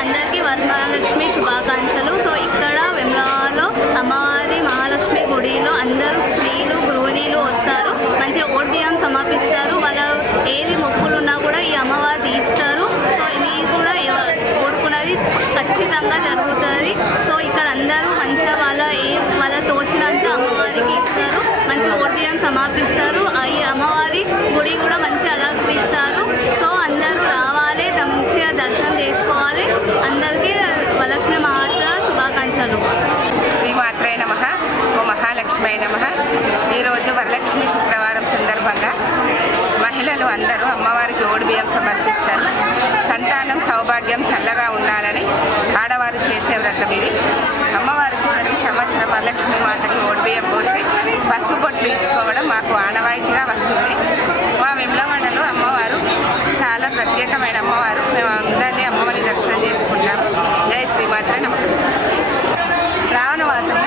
అందరికీ వరమహాలక్ష్మి శుభాకాంక్షలు. సో ఇక్కడ వెమ్లాలో అమ్మవారి మహాలక్ష్మి గుడిలో అందరూ స్త్రీలు గృహిణీలు వస్తారు మంచిగా ఓట్ బియ్యం సమర్పిస్తారు వాళ్ళ ఏది మొక్కులు ఉన్నా కూడా ఈ అమ్మవారు తీర్చుతారు సో మీరు కూడా ఎవ- కోరుకున్నది ఖచ్చితంగా జరుగుతుంది. సో ఇక్కడ అందరూ మంచిగా వాళ్ళ ఏ వాళ్ళ తోచినంత అమ్మవారికి ఇస్తారు మంచిగా ఓట్ సమాపిస్తారు సమర్పిస్తారు. ఆ ఈ అమ్మవారి గుడి కూడా మంచిగా అలంకరిస్తారు. సో అందరూ రావాలి మంచిగా దర్శనం చేసుకోవాలి. అందరికీ వరలక్ష్మి మహాత్ర శుభాకాంక్షలు. శ్రీమాత్రే నమ. ఓ మహాలక్ష్మి నమ. ఈరోజు వరలక్ష్మి శుక్రవారం సందర్భంగా మహిళలు అందరూ అమ్మవారికి ఓడిబియ్యం సమర్ప సౌభాగ్యం చల్లగా ఉండాలని ఆడవారు చేసే వ్రతం ఇది. అమ్మవారికి ప్రతి సంవత్సరం వరలక్ష్మి మాతకి ఓడి పోసి పసుపు బొట్లు ఇచ్చుకోవడం మాకు ఆనవాయితీగా వస్తుంది. మా వెమ్లవాడలో అమ్మవారు చాలా ప్రత్యేకమైన అమ్మవారు. మేము అందరినీ అమ్మవారిని దర్శనం చేసుకుంటాము జై శ్రీమాత్రే నమః. శ్రావణ మాసము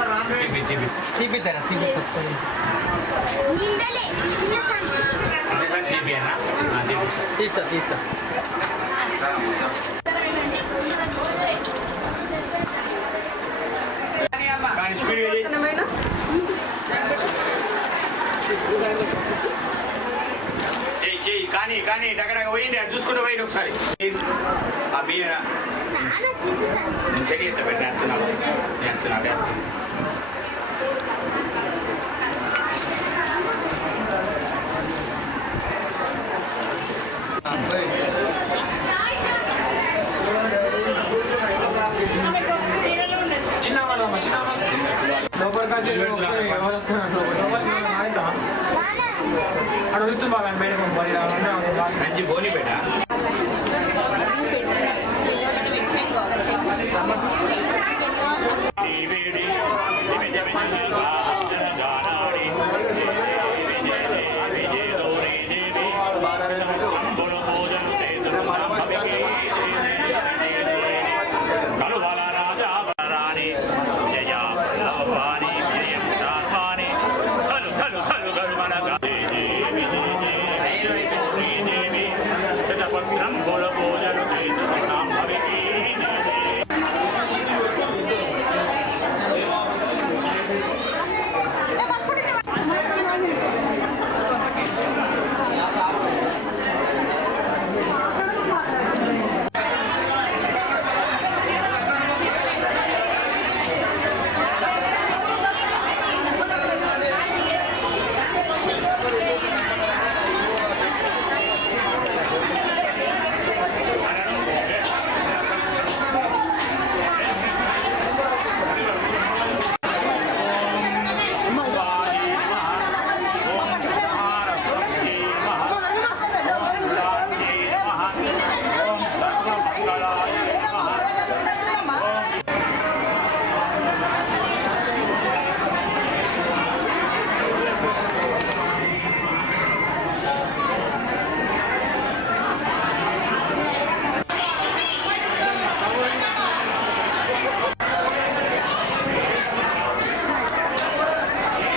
తీపి, తీపి. తీపిస్తారా తీపిస్తారు తీపి అన్నా? ఆ, తీపి. తీస్తా తీస్తా కానీ స్పీడ్గా చేయి. చెయ్యి చెయ్యి కానీ కానీ దగ్గర పోయింది అది చూసుకుంటూ పోయింది ఒకసారి ఆ బియ్య నేను చెడి ఎత్త పెట్టి నేస్తున్నావు అక్కడ ఉత్తు బాగా బయట మంచి బోని బేట